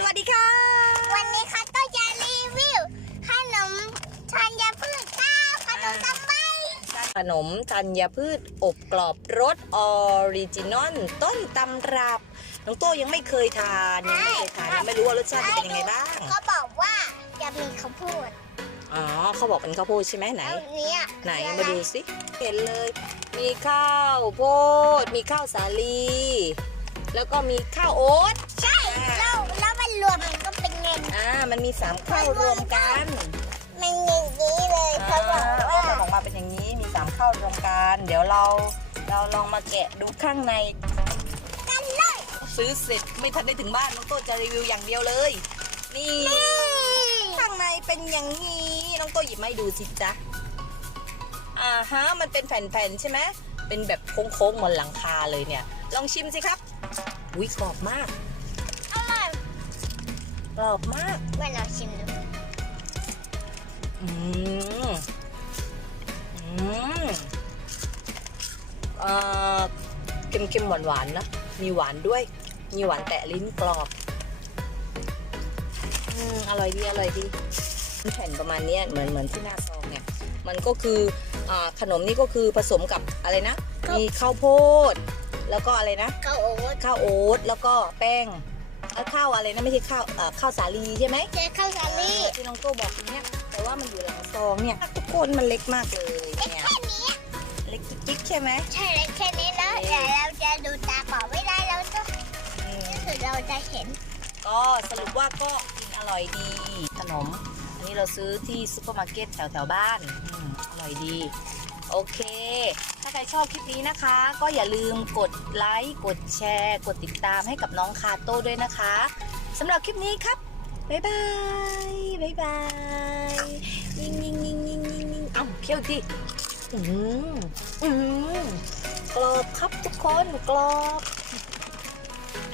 สวัสดีค่ะ วันนี้ค่ะก็จะรีวิวขนมธัญพืชข้าวขนมสบายขนมธัญพืชอบกรอบรสออริจินอลต้นตำรับ น้องโต้ยังไม่เคยทานยังไม่เคยทานยังไม่รู้ว่ารสชาติจะเป็นยังไงบ้าง เขาบอกว่าจะมีข้าวโพดอ๋อเขาบอกเป็นข้าวโพดใช่ไหมไหนไหนมาดูสิเห็นเลย มีข้าวโพด มีข้าวสาลี แล้วก็มีข้าวโอ๊ต มันมีสามข้าวรวมกันมันอย่างนี้เลยเขาบอกอ่าว่ามันออกมาเป็นอย่างนี้มีสามข้าวรวมกัน เดี๋ยวเราเราลองมาแกะดูข้างในกันเลยซื้อเสร็จไม่ทันได้ถึงบ้านน้องโต้จะรีวิวอย่างเดียวเลย นี่ข้างในเป็นอย่างนี้น้องโต้หยิบมาให้ดูสิจ๊ะอ่าฮะมันเป็นแผ่นๆใช่ไหมเป็นแบบโค้งๆเหมือนหลังคาเลยเนี่ย ลองชิมสิครับอุ้ยกรอบมากอร่อย กรอบมากเมื่อเราชิมดูอืมอืมเอ่อเค็มๆหวานๆนะ มีหวานด้วย มีหวานแตะลิ้นกรอบ อืมอร่อยดี อร่อยดี แผ่นประมาณเนี้ยเหมือนเหมือนที่หน้าซองเนี่ย มันก็คืออ่าขนมนี่ก็คือผสมกับอะไรนะ มีข้าวโพด แล้วก็อะไรนะ ข้าวโอ๊ต ข้าวโอ๊ต แล้วก็แป้งเอ้า ข้าวอะไรนะไม่ใช่ข้าวเอ่อข้าวสาลีใช่ไหมเจอข้าวสาลีเออที่น้องโก้บอกอย่างเนี้ยแต่ว่ามันอยู่หลังซองเนี่ยทุกคนมันเล็กมากเลยเล็กเนี่ยแค่นี้เล็กจิ๊กๆใช่ไหมใช่เล็กแค่นี้แล้วเดี๋ยวเราจะดูตาเปล่าไม่ได้เราต้องอืมคือเราจะเห็น ก็สรุปว่าก็กินอร่อยดีขนม อันนี้เราซื้อที่ซูเปอร์มาร์เก็ตแถวแถวๆบ้านอืมอร่อยดี โอเค ถ้าใครชอบคลิปนี้นะคะ ก็อย่าลืมกดไลค์กดแชร์ กดติดตามให้กับน้องคาโต้ด้วยนะคะสำหรับคลิปนี้ครับบ๊ายบายบ๊ายบายยิงยิงยิงยิงยิงยิงเอ้าเคี่ยวดิอืมอืมกรอบครับทุกคนกรอบ